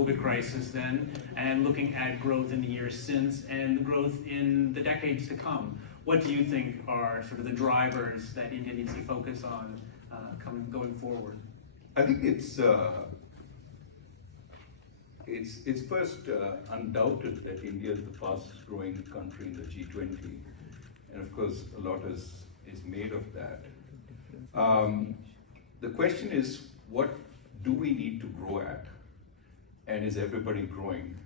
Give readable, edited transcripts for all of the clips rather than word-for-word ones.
COVID crisis then, and looking at growth in the years since and growth in the decades to come. What do you think are sort of the drivers that India needs to focus on going forward? I think it's first undoubted that India is the fastest growing country in the G20, and of course a lot is made of that. The question is, what do we need to grow at, and is everybody growing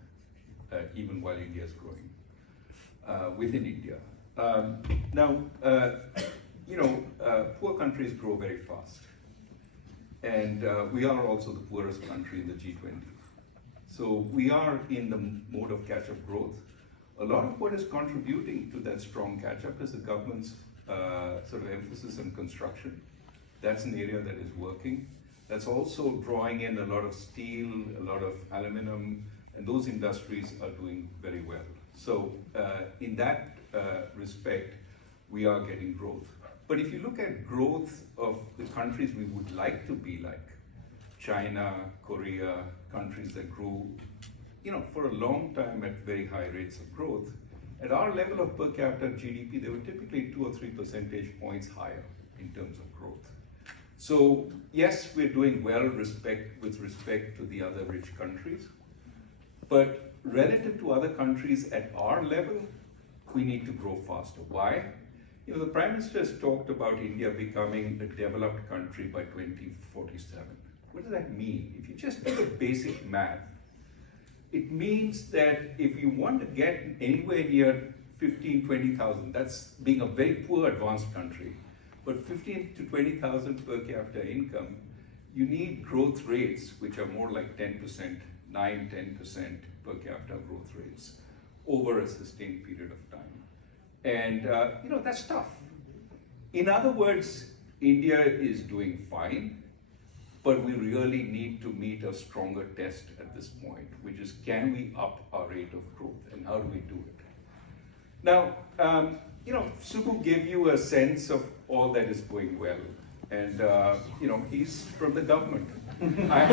even while India is growing within India? Poor countries grow very fast, and we are also the poorest country in the G20. So we are in the mode of catch-up growth. A lot of what is contributing to that strong catch-up is the government's sort of emphasis on construction. That's an area that is working. That's also drawing in a lot of steel, a lot of aluminum, and those industries are doing very well. So in that respect, we are getting growth. But if you look at growth of the countries we would like to be like, China, Korea, countries that grew, for a long time at very high rates of growth, at our level of per capita GDP, they were typically 2 or 3 percentage points higher in terms of growth. So yes, we're doing well with respect to the other rich countries, but relative to other countries at our level, we need to grow faster. Why? The Prime Minister has talked about India becoming a developed country by 2047. What does that mean? If you just do the basic math, it means that if you want to get anywhere near 15, 20,000, that's being a very poor advanced country, but 15 to 20,000 per capita income, you need growth rates which are more like 10%, 9, 10% per capita growth rates over a sustained period of time. And that's tough. In other words, India is doing fine, but we really need to meet a stronger test at this point, which is, can we up our rate of growth, and how do we do it? Now, Subbu gave you a sense of all that is going well, and he's from the government. I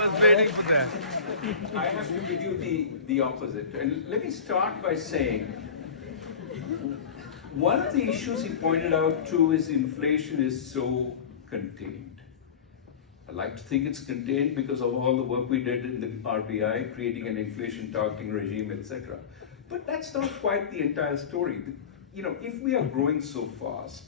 was waiting for that. I have to give you the opposite, and let me start by saying, one of the issues he pointed out too is inflation is so contained. I like to think it's contained because of all the work we did in the RBI, creating an inflation targeting regime, etc. But that's not quite the entire story. If we are growing so fast,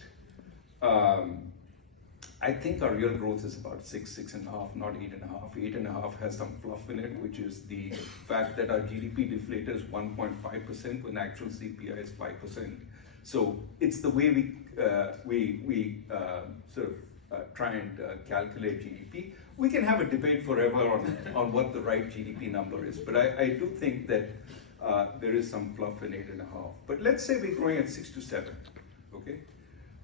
I think our real growth is about 6.5, not 8.5. 8.5 has some fluff in it, which is the fact that our GDP deflator is 1.5% when actual CPI is 5%. So it's the way we try and calculate GDP. We can have a debate forever on what the right GDP number is, but I do think that there is some fluff in 8.5. But let's say we're growing at 6 to 7, okay?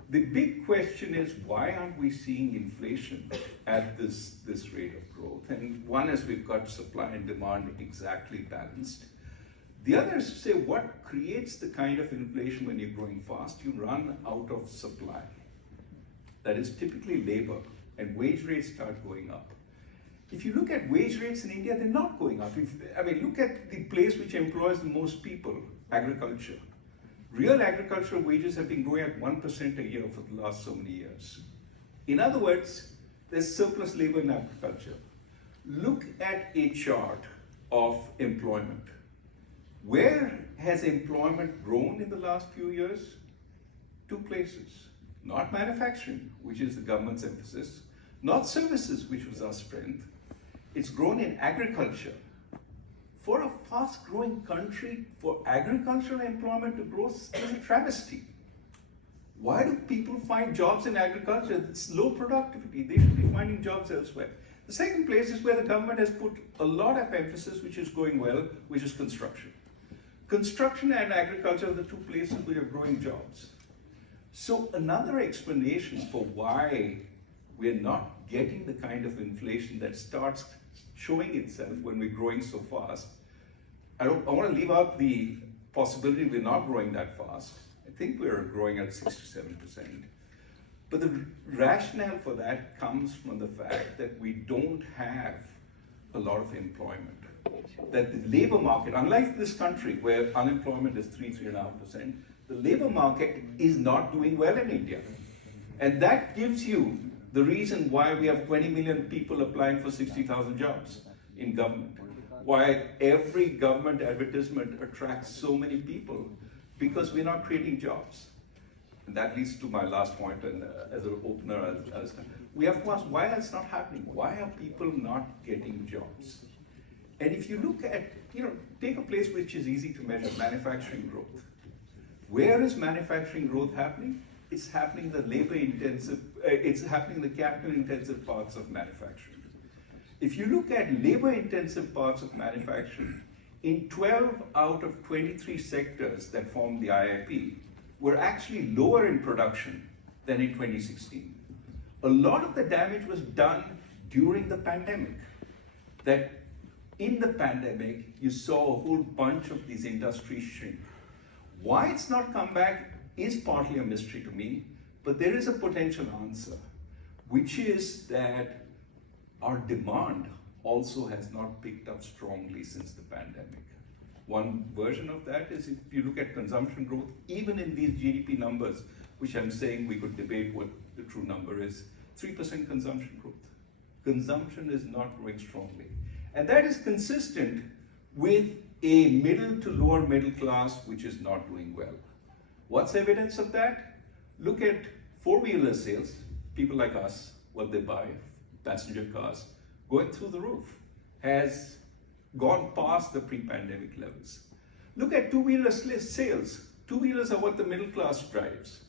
The big question is, why aren't we seeing inflation at this rate of growth? And one is we've got supply and demand exactly balanced. The other is to say, what creates the kind of inflation when you're growing fast? You run out of supply. That is typically labor, and wage rates start going up. If you look at wage rates in India, they're not going up. Look at the place which employs the most people, agriculture. Real agricultural wages have been growing at 1% a year for the last so many years. In other words, there's surplus labor in agriculture. Look at a chart of employment. Where has employment grown in the last few years? 2 places. Not manufacturing, which is the government's emphasis, not services, which was our strength. It's grown in agriculture. For a fast-growing country, for agricultural employment to grow is a travesty. Why do people find jobs in agriculture? It's low productivity. They should be finding jobs elsewhere. The second place is where the government has put a lot of emphasis, which is going well, which is construction. Construction and agriculture are the 2 places where you're growing jobs. So another explanation for why we're not getting the kind of inflation that starts showing itself when we're growing so fast. I want to leave out the possibility we're not growing that fast. I think we're growing at 6 to 7%. But the rationale for that comes from the fact that we don't have a lot of employment. That the labor market, unlike this country where unemployment is 3.5%, the labor market is not doing well in India. And that gives you the reason why we have 20 million people applying for 60,000 jobs in government. Why every government advertisement attracts so many people, because we're not creating jobs. And that leads to my last point, and as an opener, we have to ask why that's not happening. Why are people not getting jobs? And if you look at, take a place which is easy to measure, manufacturing growth. Where is manufacturing growth happening? It's happening in the labor-intensive, it's happening in the capital-intensive parts of manufacturing. If you look at labor-intensive parts of manufacturing, in 12 out of 23 sectors that form the IIP, we're actually lower in production than in 2016. A lot of the damage was done during the pandemic. That in the pandemic, you saw a whole bunch of these industries shrink. Why it's not come back is partly a mystery to me, but there is a potential answer, which is that our demand also has not picked up strongly since the pandemic. One version of that is if you look at consumption growth, even in these GDP numbers, which I'm saying we could debate what the true number is, 3% consumption growth. Consumption is not growing strongly. And that is consistent with a middle to lower middle class which is not doing well. What's evidence of that? Look at four-wheeler sales, people like us, what they buy, passenger cars, going through the roof, has gone past the pre-pandemic levels. Look at two-wheeler sales. Two-wheelers are what the middle class drives.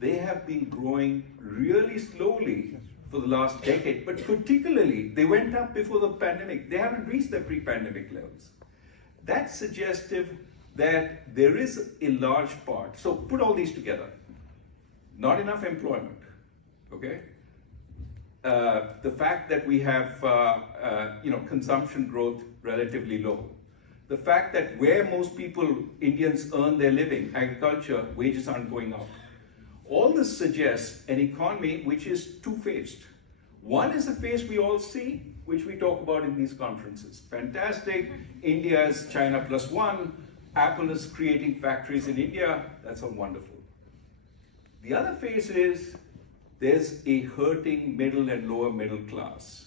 They have been growing really slowly for the last decade, but particularly they went up before the pandemic. They haven't reached their pre-pandemic levels. That's suggestive that there is a large part. So put all these together. Not enough employment, okay? The fact that we have consumption growth relatively low. The fact that where most people, Indians, earn their living, agriculture, wages aren't going up. All this suggests an economy which is two-faced. One is the face we all see, which we talk about in these conferences. Fantastic, India is China +1, Apple is creating factories in India, that's all wonderful. The other face is there's a hurting middle and lower middle class,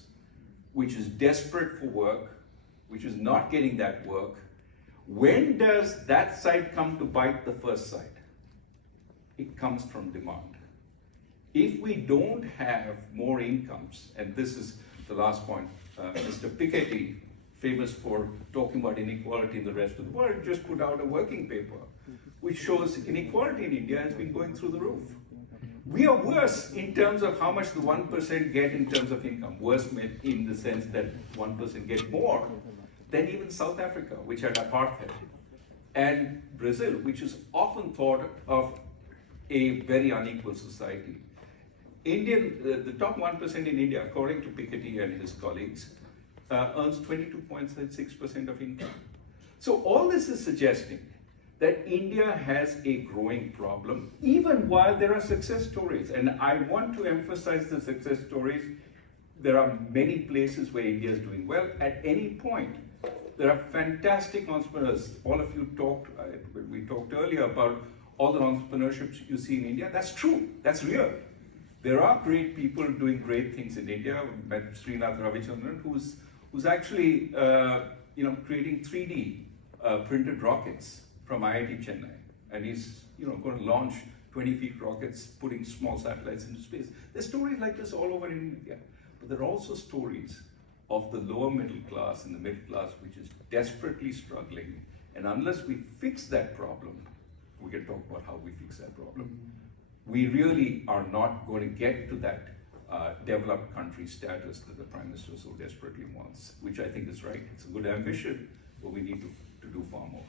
which is desperate for work, which is not getting that work. When does that side come to bite the first side? It comes from demand. If we don't have more incomes, and this is the last point, Mr. Piketty, famous for talking about inequality in the rest of the world, just put out a working paper, which shows inequality in India has been going through the roof. We are worse in terms of how much the 1% get in terms of income. Worse in the sense that 1% get more than even South Africa, which had apartheid, and Brazil, which is often thought of a very unequal society. The top 1% in India, according to Piketty and his colleagues, earns 22.6% of income. So all this is suggesting that India has a growing problem, even while there are success stories. And I want to emphasize the success stories. There are many places where India is doing well. At any point, there are fantastic entrepreneurs. All of you we talked earlier about all the entrepreneurship you see in India. That's true, that's real. There are great people doing great things in India. We met Srinath Ravichandran, who's actually creating 3D printed rockets from IIT Chennai, and he's going to launch 20-feet rockets, putting small satellites into space. There's stories like this all over in India, but there are also stories of the lower middle class and the middle class, which is desperately struggling. And unless we fix that problem, we can talk about how we fix that problem. We really are not going to get to that developed country status that the Prime Minister so desperately wants, which I think is right. It's a good ambition, but we need to do far more.